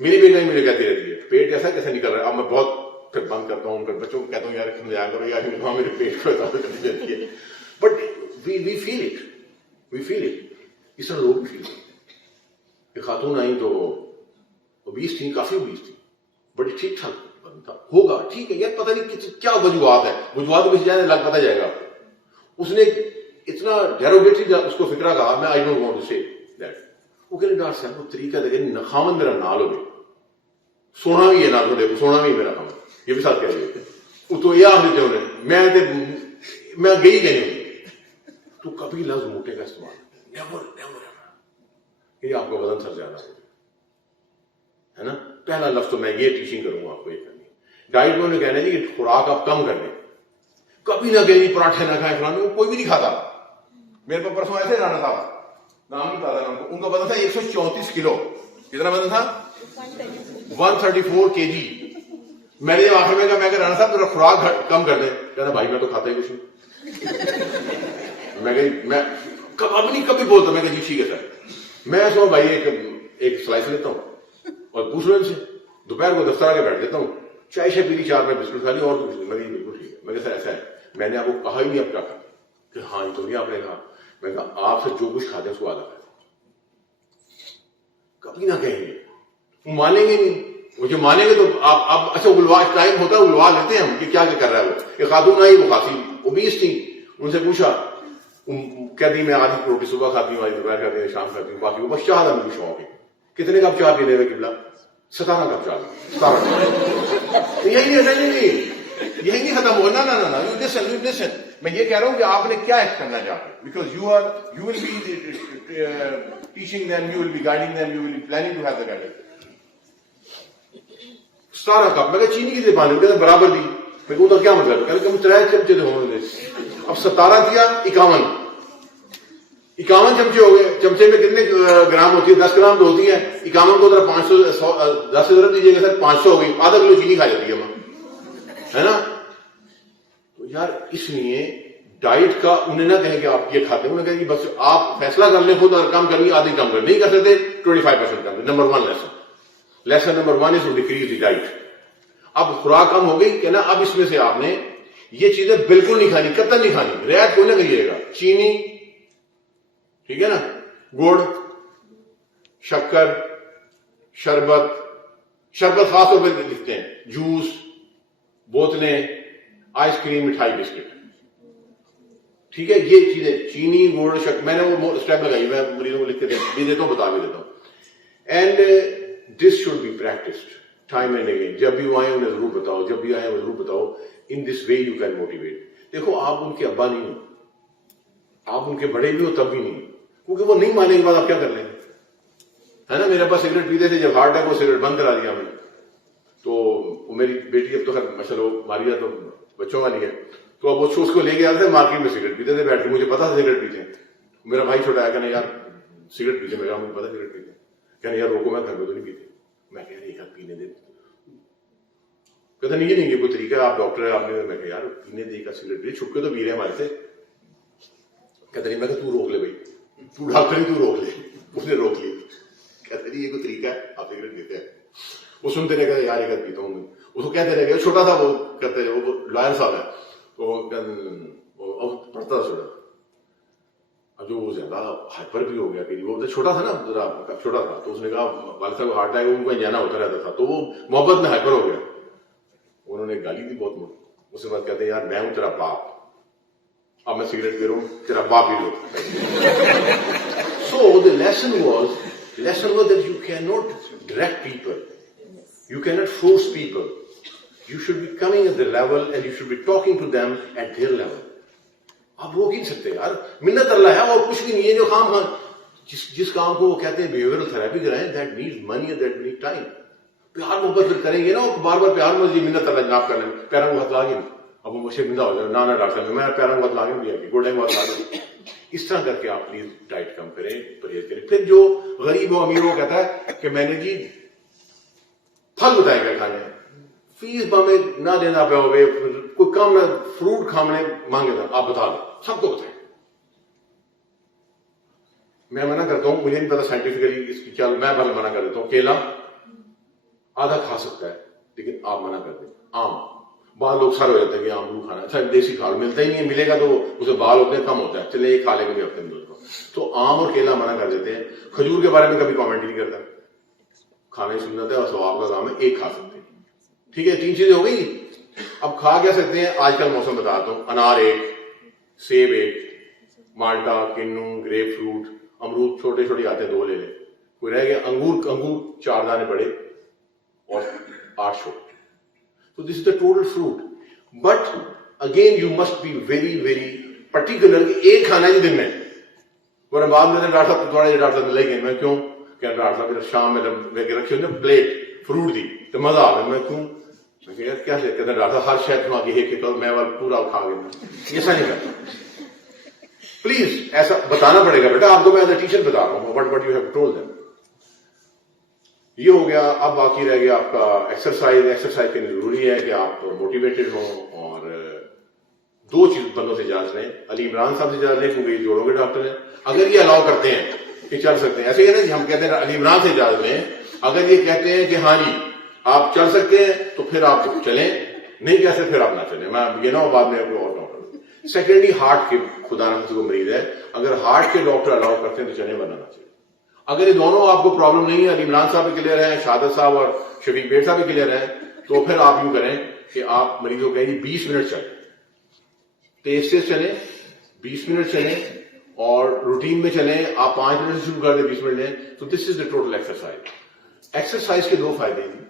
میری بیٹی مجھے کہتی رہتی ہے پیٹ ایسا کیسے نکل رہا ہے. اب میں بہت پھر بند کرتا ہوں, پھر بچوں کو کہتا ہوں یار سمجھایا کرو یار میرے پیٹ کو کرتی رہتی ہے. But we feel it. اس طرح لوگ بھی فیل کرتے ہیں. ایک خاتون آئی تو اوبیس تھی, کافی اوبیس تھی, بڑی ٹھیک ٹھاک بنتا ہوگا, ٹھیک ہے یار, پتہ نہیں کیا وجوہات ہے, وجوہات بھی جائے لگ پتہ جائے گا. اس نے اتنا ڈیروگیٹری اس کو فکرہ کہا, میں آئی ڈونٹ وانٹ ٹو سے دیٹ. وہ کہنے ڈاکٹر صاحب کو طریقہ دے نخامن میرا نال ہو گیا, سونا بھی ہے نال, دیکھو سونا بھی میرا کام, یہ بھی ساتھ کہہ رہے تھے. وہ تو یہ آخ دیتے انہیں, میں گئی کہ نہیں تو کبھی لفظ موٹے کا استعمال نیور. یہ آپ کا وزن سر زیادہ ہے نا. پہلا لفظ تو میں یہ ٹیچنگ کروں گا آپ کو یہ کرنی. ڈائٹ میں انہیں کہنا ہے کہ خوراک آپ کم کر دیں, کبھی نہ کہیں پراٹھے نہ کھائیں, فلانے کوئی بھی نہیں کھاتا. میرے پاس پرسوں ایسے رانا تھا, نام نہیں پتا تھا ان کا وزن تھا 134 کلو. کتنا وزن تھا؟ 134 kg. میں نے جب آخر میں کہا, میں کہ رانا صاحب ذرا خوراک کم کر دیں. کہنا بھائی میں تو کھاتا ہی کچھ نہیں. میں اب نہیں کبھی بولتا, میں کہ جی ٹھیک ہے سر. میں سو بھائی ایک سلائس لیتا ہوں اور پوچھ رہے سے دوپہر کو دفتر آ کے بیٹھ دیتا ہوں, چائے شائے پیلی, 4 میں بسکٹ کھا لی اور کچھ نہیں. بالکل ٹھیک ہے. میں کہ سر ایسا ہے, میں نے آپ کو کہا ہی نہیں اب کیا کھاتے. کہ ہاں یہ تو نہیں آپ نے کہا. میں کہا آپ سے جو کچھ کھاتے ہیں اس کو آدھا کھاتے, کبھی نہ کہیں گے. وہ مانیں گے نہیں. وہ جو مانیں گے تو آپ اچھا الوا ٹائم ہوتا ہے الوا لیتے ہیں ہم کہ کیا کر رہا ہے وہ. ایک خاتون آئی, وہ کھاتی اوبیس تھی, ان سے پوچھا, کہتی میں آدھی روٹی صبح کھاتی ہوں, آدھی دوپہر کھاتی ہوں, شام کھاتی ہوں, باقی وہ بس چاہ تھا مجھے شوق ہے. کتنے کپ چاہ پینے ہوئے قبلہ؟ 17 کپ چاہ. 17 یہی نہیں یہی نہیں ختم ہوگا. نا یو لسن. میں یہ کہہ رہا ہوں کہ آپ نے کیا ایکٹ کرنا چاہتے, because you will be teaching them, you will be guiding them, you will be planning to have the guidance. 17 cup. میں کہا چینی کی پانی, میں کہتے برابر دی. میں کہوں تو کیا مطلب ہے, کہ 3 چمچے دے ہونے. اب 17 دیا 51 چمچے ہو گئے. چمچے میں کتنے گرام ہوتی ہے؟ 10 گرام تو ہوتی ہے. 51 کو ذرا 500 10 سے ضرب دیجیے گا سر, 500 ہو گئی. آدھا کلو چینی کھا جاتی ہے ہے نا. تو یار اس لیے ڈائٹ کا انہیں نہ کہیں کہ آپ یہ کھاتے ہیں, انہیں کہیں کہ بس آپ فیصلہ کر لیں خود, اور کم کرنی آدھی کم کر نہیں کر سکتے 25% کم. Number 1 lesson. Lesson number 1 is to decrease the diet. اب خوراک کم ہو گئی کہ نا, اب اس میں سے آپ نے یہ چیزیں بالکل نہیں کھانی, قطعا نہیں کھانی, رعایت کوئی نہ کریے گا. چینی, ٹھیک ہے نا, گڑ, شکر, شربت خاص طور پہ لکھتے ہیں, جوس, بوتلیں, آئس کریم, مٹھائی, بسکٹ, ٹھیک ہے, یہ چیزیں, چینی, گڑ, شکر, میں نے وہ اسٹیپ لگائی, میں مریضوں کو لکھ کے بھی دیتا ہوں, بتا بھی دیتا ہوں. And this should be practised time and again. جب بھی وہ آئے انہیں ضرور بتاؤ, جب بھی آئے وہ ضرور بتاؤ. ان دس وے یو کین موٹیویٹ. دیکھو آپ ان کے ابا نہیں ہو, آپ ان کے بڑے بھی ہو تب بھی نہیں, کیونکہ وہ نہیں ماننے کے بعد آپ کیا کر لیں گے, ہے نا. میرے پاس سگریٹ پیتے تھے, جب ہارٹ اٹیک وہ سگریٹ بند کرا دیا ہم نے. تو میری بیٹی اب تو خیر ماشاء اللہ ہماری تو بچوں والی ہے, تو اب وہ اس کو لے کے آتے تھے مارکیٹ میں, سگریٹ پیتے تھے بیٹھ کے, مجھے پتا تھا سگریٹ پیتے ہیں. میرا بھائی چھوٹا ہے, کہنا یار سگریٹ پیتے, میں کہا مجھے پتا سگریٹ پیتے, کہنا یار روکو, میں گھر میں تو نہیں پیتے. میں کہہ رہا ایک پینے دے, کہتا نہیں یہ کوئی طریقہ ہے, آپ ڈاکٹر ہے, آپ نے, میں کہا یار پینے دے کا سگریٹ پی, چھپ کے تو پی رہے ہمارے سے. کہتا نہیں, میں کہا تو روک لے بھائی, تو ڈاکٹر ہی تو روک لے. اس نے روک لی. کہتے نہیں یہ کوئی طریقہ ہے, آپ سگریٹ پیتے ہیں. وہ سنتے رہ گئے, یار ایک پیتا ہوں. اس کو کہتے رہ گئے, چھوٹا تھا وہ, کہتے رہے, وہ لائر صاحب ہے, تو پڑھتا تھا چھوٹا, جو وہ زیادہ ہائپر بھی ہو گیا کہ وہ چھوٹا تھا نا, ذرا چھوٹا تھا, تو اس نے کہا والد صاحب ہارٹ اٹیک, ان کو جانا ہوتا رہتا تھا, تو وہ محبت میں ہائپر ہو گیا. انہوں نے گالی دی بہت موٹی. اس کے بعد کہتے ہیں یار میں ہوں تیرا باپ, اب میں سگریٹ پی رہا ہوں, تیرا باپ ہی لو. سو the lesson was that you cannot direct people, you cannot force people, you should be coming at their level and you should be talking to them at their level. آپ روک ہی نہیں سکتے یار, منت اللہ ہے اور کچھ بھی نہیں ہے. جو کام جس کام کو وہ کہتے ہیں بیہیویئرل تھراپی کرائیں, that needs money and that need time. پیار محبت پھر کریں گے نا, بار بار پیار مت, منت اللہ جناب کر لیں, پیروں کو ہاتھ لا گے, اب وہ مجھے مندہ ہو جائے, نہ ڈاکٹر صاحب میں پیروں کو ہاتھ لا گے, گوڑے کو ہاتھ لا گے. اس طرح کر کے آپ پلیز ڈائٹ کم کریں, پرہیز کریں. پھر جو غریب ہو امیر ہو کہتا ہے کہ میں نے جی پھل بتائے گا کھانے, فیس میں نہ دینا پہ ہو گئے, کوئی کم نہ فروٹ کھانے مانگے تھا, آپ بتا دیں, سب کو بتائیں. میں منع کرتا ہوں, مجھے نہیں پتا سائنٹیفکلی اس کی کیا, میں منع کر دیتا ہوں. کیلا آدھا کھا سکتا ہے, لیکن آپ منع کر دیں. آم, بعض لوگ سر ہو جاتے ہیں کہ آم کھانا, اچھا دیسی کھا لو, ملتا ہی نہیں ہے, ملے گا تو اسے بال ہوتے ہیں, کم ہوتا ہے, چلے ایک کھا لے گا بھی ہفتے میں دوستوں. تو آم اور کیلا منع کر دیتے ہیں. کھجور کے بارے میں کبھی کامنٹ نہیں کرتا, کھانے سنت ہے اور ثواب کا کام ہے, ایک کھا سکتے ہیں, ٹھیک ہے. 3 چیزیں ہو گئی. اب کھا کیا سکتے ہیں, آج کل موسم بتاتا ہوں. انار ایک, سیب ایک, مالٹا, کنو, گریپ فروٹ, امرود چھوٹے چھوٹے آتے ہیں 2 لے لیں. کوئی رہ گیا انگور 4 دانے بڑے اور 8 چھوٹے. So this is the total fruit. But again you must be very very particular کہ ایک کھانا ہے دن میں. ورنہ بعد میں ڈاکٹر صاحب تھوڑا ڈاکٹر صاحب لے گئے, میں کیوں کہ ڈاکٹر صاحب شام میں رکھی ہوئی نا پلیٹ فروٹ دی تو مزہ آ گیا. میں کیوں, میں کہ یار کیا کہتے ہیں ڈاکٹر صاحب ہر شاید وہاں کی ایک میں پورا کھا گیا. ایسا نہیں کرتا. پلیز ایسا بتانا پڑے گا بیٹا آپ کو, میں ایز اے ٹیچر بتا رہا ہوں what you have told them. یہ ہو گیا. اب باقی رہ گیا آپ کا ایکسرسائز. ایکسرسائز کے لیے ضروری ہے کہ آپ موٹیویٹڈ ہوں, اور 2 چیز بندوں سے اجازت لیں. علی عمران صاحب سے اجازت لیں کیونکہ یہ جوڑوں کے ڈاکٹر ہیں, اگر یہ الاؤ کرتے ہیں کہ چل سکتے ہیں. ایسے ہی ہے نا جی, ہم کہتے ہیں علی عمران سے اجازت لیں, اگر یہ کہتے ہیں کہ ہاں جی آپ چل سکتے ہیں تو پھر آپ چلیں, نہیں کہتے پھر آپ نہ چلیں. میں یہ نہ ہو بعد میں اور ڈاکٹر. سیکنڈلی ہارٹ کے خدا نہ کو مریض ہے, اگر ہارٹ کے ڈاکٹر الاؤ کرتے ہیں تو چلیں, ورنہ نہ چلیں. اگر یہ دونوں آپ کو پرابلم نہیں ہے, علی عمران صاحب بھی کلیئر ہیں, شہادت صاحب اور شفیق بیٹ صاحب بھی کلیئر ہیں, تو پھر آپ یوں کریں کہ آپ مریضوں کہیں 20 منٹ چلیں, تیز سے چلیں, 20 منٹ چلیں, اور روٹین میں چلیں. آپ 5 منٹ سے شروع کر دیں, 20 منٹ لیں. تو دس از دا ٹوٹل ایکسرسائز. ایکسرسائز کے 2 فائدے ہیں.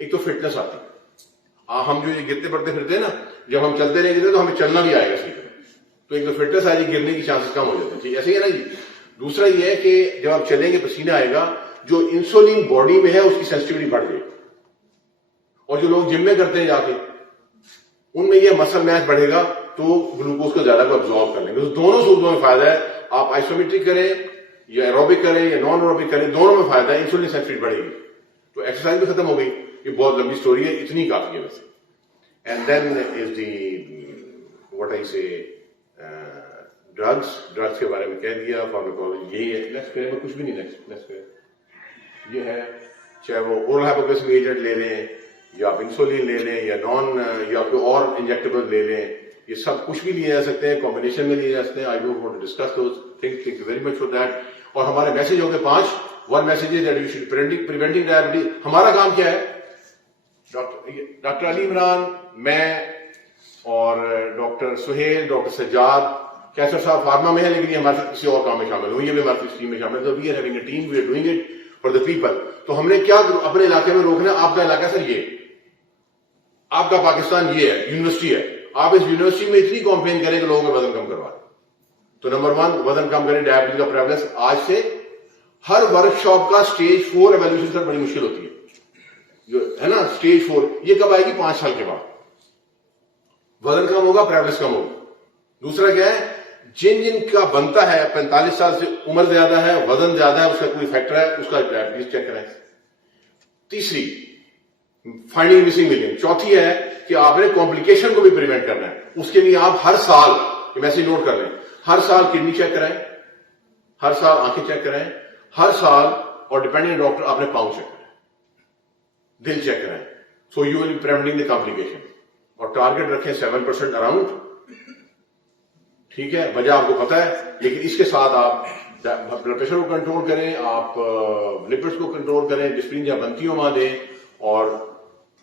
ایک تو فٹنس آتی ہے. ہم جو یہ گرتے پڑتے پھرتے ہیں نا, جب ہم چلتے رہیں گے تو ہمیں چلنا بھی آئے گا صحیح. تو ایک تو فٹنس آئے گی, گرنے کی چانسز کم ہو جاتے ہیں. ٹھیک ایسے ہی ہے نا جی. دوسرا یہ ہے کہ جب آپ چلیں گے پسینہ آئے گا, جو انسولین باڈی میں ہے اس کی سینسٹیوٹی بڑھ جائے گی. اور جو لوگ جم میں کرتے ہیں جا کے, ان میں یہ مسل میس بڑھے گا تو گلوکوز کو زیادہ کو ابزارب کر لیں گے. تو دونوں صورتوں میں فائدہ ہے. آپ آئسومیٹرک کریں یا ایروبک کریں یا نان ایروبک کریں, دونوں میں فائدہ ہے. انسولین سینسٹیوٹی بڑھے گی. تو ایکسرسائز بھی ختم ہو گئی. یہ بہت لمبی سٹوری ہے, اتنی کافی ہے ویسے. And then is the what I سے ڈرگس کے بارے میں کہہ دیا. فارماکولوجی یہی ہے. نیکسٹ کریں, میں کچھ بھی نہیں نیکسٹ کریں. یہ ہے چاہے وہ اورل ہائپوگلائسیمک ایجنٹ لے لیں یا آپ انسولین لے لیں یا یا کوئی اور انجیکٹیبل لے لیں, یہ سب کچھ بھی لیے جا سکتے ہیں, کمبینیشن میں لیے جا سکتے ہیں. I don't want to discuss those things. Thank you very much for that. اور ہمارے میسج ہوں گے 5. One message is that you should preventing diabetes. ہمارا کام کیا ہے؟ ڈاکٹر علی عمران, میں اور ڈاکٹر سہیل, ڈاکٹر سجاد, کیسر صاحب فارما میں ہے لیکن یہ ہمارے ساتھ کسی اور کام میں شامل ہوئی, یہ بھی ہمارے ٹیم میں شامل ہے. We are having a team, we are doing it for the people. تو ہم نے کیا اپنے علاقے میں روکنا ہے؟ آپ کا علاقہ سر یہ, آپ کا پاکستان یہ ہے, یونیورسٹی ہے. آپ اس یونیورسٹی میں اتنی کمپلین کریں کہ لوگوں کا وزن کم کروا دیں. تو نمبر 1 وزن کم کریں. ڈائبٹیز کا پریویلنس آج سے ہر ورک شاپ کا اسٹیج 4 ایویلویشن سر بڑی مشکل ہوتی ہے, جو ہے نا اسٹیج 4. یہ کب آئے گی؟ 5 سال کے بعد. وزن کم ہوگا, پریویلنس کم ہوگا. دوسرا کیا ہے؟ جن کا بنتا ہے 45 سال سے عمر زیادہ ہے, وزن زیادہ ہے, اس کا کوئی فیکٹر ہے, اس کا ڈائبٹیز چیک کریں. تیسری فائنڈنگ مسنگ ملین. چوتھی ہے کہ آپ نے کمپلیکیشن کو بھی پریونٹ کرنا ہے. اس کے لیے آپ ہر سال, یہ میسج نوٹ کر لیں, ہر سال کڈنی چیک کرائیں, ہر سال آنکھیں چیک کرائیں, ہر سال, اور ڈیپینڈنگ ڈاکٹر آپ نے پاؤں چیک کریں, دل چیک کرائیں. So you will be preventing the complication. اور ٹارگیٹ رکھیں 7% اراؤنڈ. ٹھیک ہے, وجہ آپ کو پتا ہے, لیکن اس کے ساتھ آپ بلڈ پریشر کو کنٹرول کریں, آپ لپڈس کو کنٹرول کریں, ڈسپلین جہاں بنتی ہو وہاں دیں. اور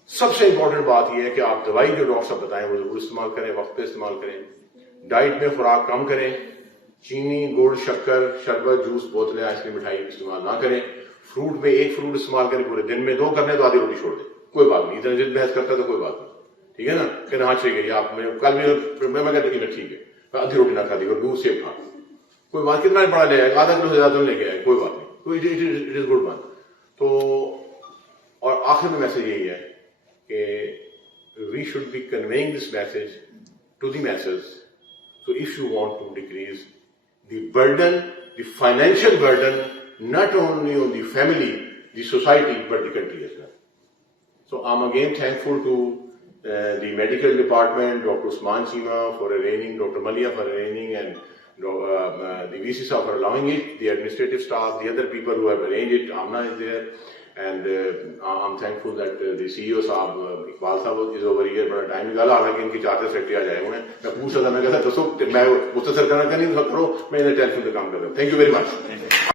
سب سے امپورٹنٹ بات یہ ہے کہ آپ دوائی جو ڈاکٹر صاحب بتائیں وہ ضرور استعمال کریں, وقت پہ استعمال کریں. ڈائٹ میں خوراک کم کریں, چینی, گڑ, شکر, شربت, جوس, بوتلیں, آئس کریم, مٹھائی استعمال نہ کریں. فروٹ میں 1 فروٹ استعمال کریں پورے دن میں, 2 کرنے تو آدھی روٹی چھوڑ دیں, کوئی بات نہیں. ادھر جد بحث کرتا ہے تو کوئی بات نہیں, ٹھیک ہے نا. کہ نہ چاہیے آپ کل میں کہتا کہ ٹھیک ہے آدھی روٹی نہ کھا دی اور دودھ سیب کھا, کوئی بات. کتنا بڑا لے آئے, آدھا کلو سے زیادہ لے کے آئے, کوئی بات نہیں. It is good one. تو اور آخر میں میسج یہی ہے کہ we should be conveying this message to the masses. So if you want to decrease the burden, the financial burden, not only on the family, the society, but the country as well. So I'm again thankful to the medical department, Dr. Usman Cheema for arranging, Dr. Malia for arranging, and the VC staff for allowing it, the administrative staff, the other people who have arranged it. Amna is there. And I'm thankful that the CEO صاحب اقبال صاحب is over here. بڑا time نکالا, حالانکہ ان کی 4 secretary آ جائے ہوئے ہیں. میں پوچھ رہا تھا, میں کہتا دسو, میں مختصر کرنا کروں, میں ٹیلیفون پہ کام کر رہا ہوں. Thank you very much.